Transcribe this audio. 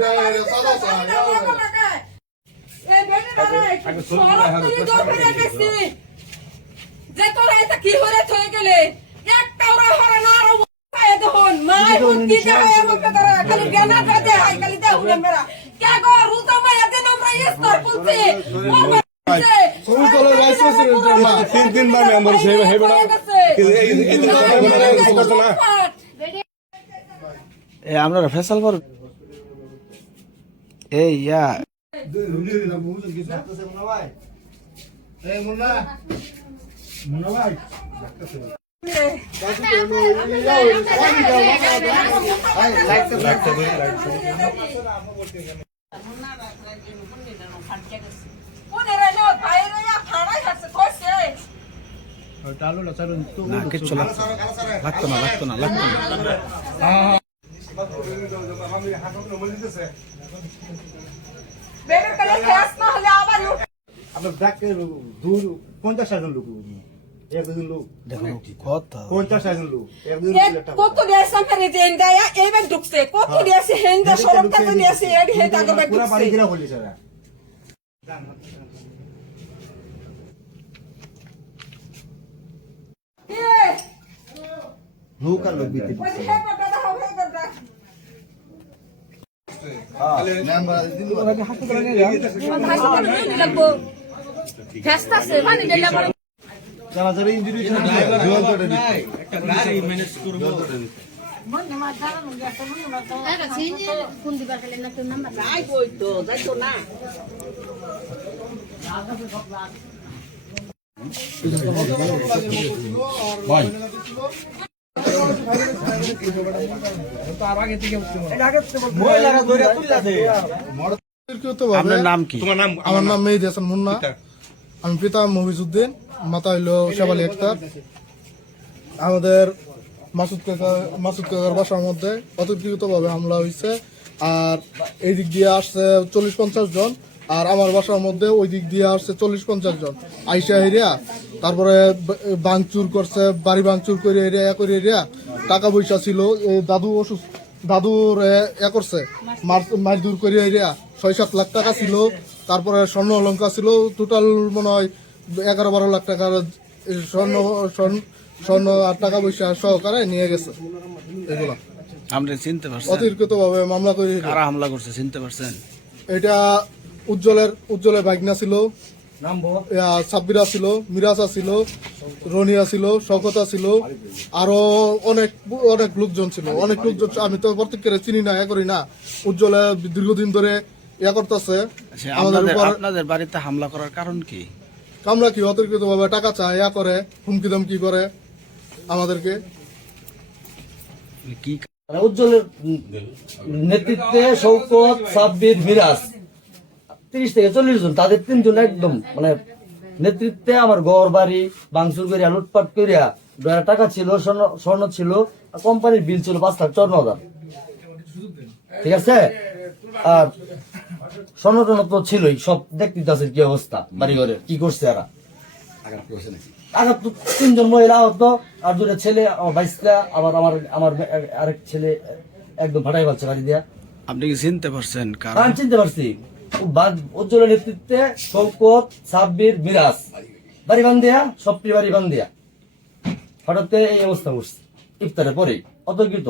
যে তোরা এটা কি হরে থয়ে গেলে একটা ওরা হরে না আর পায়ে দেখুন মাই বুদ্ধি দেয় আমাকে তারা খালি জ্ঞান কাটে হাই খালি দেও মেরা কে গো রুতা মায়া দেন আমরা ইস্তর বলতে তুমি তোলে ভাইস প্রেসিডেন্ট না 3 বার মেম্বার সেই হেবড়া এই করতে না এ আমরা ফেসাল পর এই ইয়া মুন্না ভাই কিচ্ছু লাগতো না আপনার ব্যাকে দূর 50 জন লোক একজন লোক দেখুন কথা 50 জন লোক একজন কত দিয়েছে আমারে দেন দায়া এবার ঢুকছে কত দিয়েছে হেন্দা সরব কাছে দিয়েছে এডি হে টাকা ব্যাগ পুরো বাড়ি ঢুকছে ঘেরা হলি স্যার লোক আর লোক বিতে যারা যারা ইনজুরি একটা গাড়ি ম্যানেজ করব ফোন দিবার গেলে না তোর নাম্বার যাইতো না আপনার নাম কি? আমার নাম মেহেদি হাসান মুন্না। আমি পিতা মফিজউদ্দিন, মাতা হইল শেফালি আক্তার। আমাদের মাসুদ কাকার বাসার মধ্যে অতর্কিত ভাবে হামলা হয়েছে। আর এই দিক দিয়ে আসছে 40-50 জন, আর আমার বাসার মধ্যে ওই দিক দিয়ে আসছে 40-50 জন আইসা এরিয়া। তারপরে ভাঙচুর করছে, বাড়ি ভাঙচুর করে এরিয়া করে এরিয়া। টাকা পয়সা ছিল, দাদু অসুস্থ, দাদুর করছে মার দূর করে এরিয়া 6-7 লাখ টাকা ছিল। তারপরে স্বর্ণ অলঙ্কার ছিল, টোটাল মনে হয় 11-12 লাখ টাকার স্বর্ণ আর টাকা পয়সা সহকারে নিয়ে গেছে। এগুলা আপনি চিনতে পারছেন? অতিরিক্ত ভাবে মামলা করে। কারা হামলা করছে চিনতে পারছেন? এটা উজ্জ্বলের ভাগনা ছিল, সাব্বিরা ছিল, মিরাজা ছিল, রনিয়া ছিল, শওকতা ছিল, আরো অনেক লোকজন ছিল। অনেক লোকজন আমি তো প্রত্যেককে চিনি না, করি না। উজ্জ্বলে দীর্ঘদিন ধরে করতেছে আমাদের উপর। আপনাদের বাড়িতে হামলা করার কারণ কি? কামরা কি অতিরিক্ত ভাবে টাকা চায়, করে হুমকি ধমকি করে আমাদেরকে। কি উজ্জ্বলের নেতৃত্বে শওকত, সাব্বির, মিরাজ 30 থেকে 40 জন, তাদের 3 জন একদম মানে নেতৃত্বে আমার ঘর বাড়ি ভাঙচুর করিয়া লুটপাট করিয়া টাকা ছিল, স্বর্ণ ছিল, কোম্পানির বিল ছিল 5,54,000। ঠিক আছে, আর স্বর্ণ টর্ণ তো ছিলই, সব দেখতে আছে কি অবস্থা বাড়ি ঘরে কি করছে এরা। আঘাত তো 3 জন মহিলা আহত, আর 2টা ছেলে, আমার বাইসটা, আবার আমার আরেক ছেলে একদম ফাটাই পাচ্ছে বাড়ি দিয়া। আপনি কি চিনতে পারছেন? আমি চিনতে পারছি, উজ্জ্বলের নেতৃত্বে শওকত, সাব্বির, মিরাজ বাড়ি বান্ধিয়া, সবটি বাড়ি বান্ধিয়া হঠাৎ এই অবস্থা করছে ইফতারের পরে অতর্কিত।